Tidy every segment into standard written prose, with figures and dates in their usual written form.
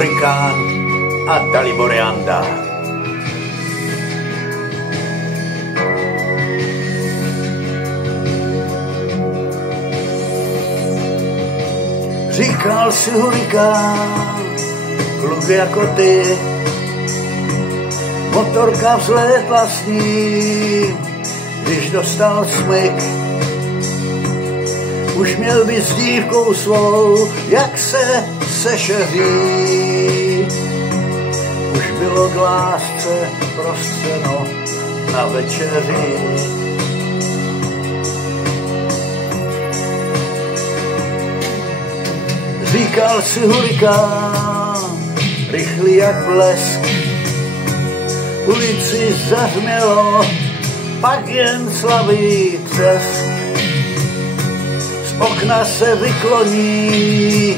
Hurikán a Dalibor Janda. Říkal si Hurikán, kluk jako ty, motorka vzlétla s ním, když dostal smyk. Už měl být s dívkou svou, jak se sešeří. Už bylo k lásce prostřeno na večeři. Říkal si Hurikán, rychlý jak blesk. Ulici zařmělo, pak jen slabý třesk. Z okna se vykloní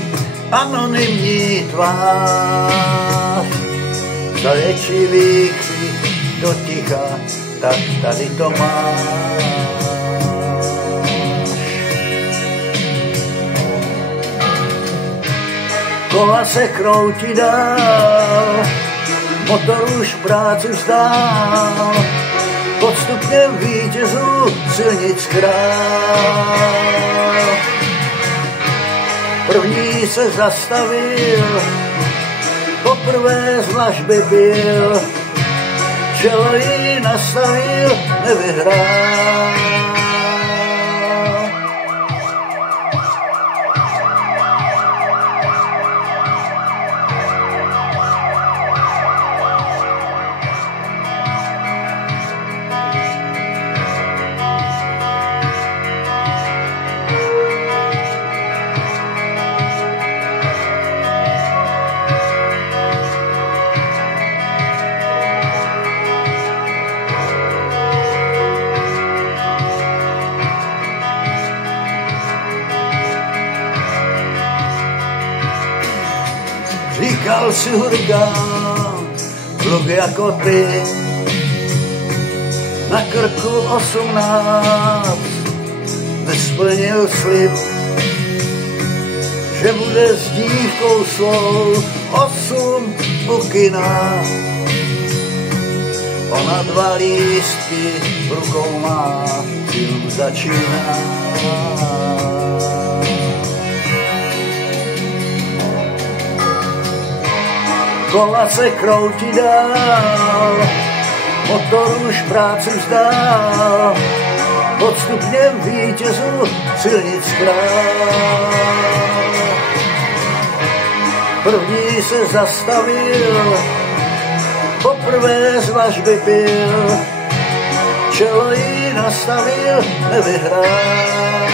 anonymní tvář. Zaječí výkřik do ticha, tak tady to máš. Kola se kroutí dál, motor už práci vzdál, pod stupněm vítězů silnic král. První se zastavil, poprvé z dlažby byl, čelo jí nastavil, nevyhrál. Říkal si Hurikán, kluk jako ty, na krku 18, nesplnil slib, že bude s dívkou svou 8 u kina. Ona 2 lístky v rukou má, film začíná. Kola se kroutí dál, motor už práci vzdál, pod stupněm vítězů silnic král. První se zastavil, poprvé z dlažby pil, čelo jí nastavil, nevyhrál.